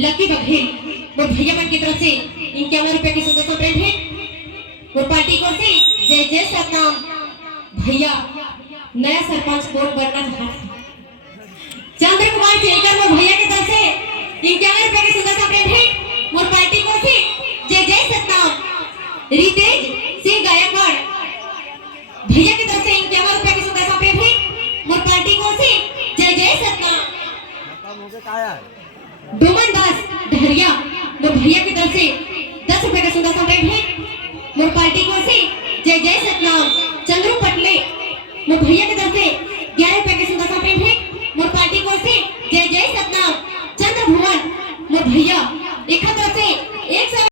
लकी बघेल वो भैया मन की तरफ से 51 रुपए की सुंदर प्रेम है। वो पार्टी को से जय जय सतनाम भैया नया सरपंच कौन बनना चाहता है। चंद्र कुमार चेलकर वो भैया की तरफ से 51 रुपए की सुंदर प्रेम है। वो पार्टी को से जय जय सतनाम रितेश सिंह गायकवाड़ भैया की तरफ से 51 रुपए की सुंदर प्रेम है। वो पार्टी को से जय जय सतनाम डोमन दास ढहरिया वो भैया की तरफ से 10 रुपए का सुंदर प्रेम है। मोर पार्टी को से जय जय सतनाम चंद्रू पटले वो भैया की तरफ से 11 रुपए के सुंदर प्रेम है। मोर पार्टी को से जय जय सतनाम चंद्र भुवन वो भैया एक तरफ से 100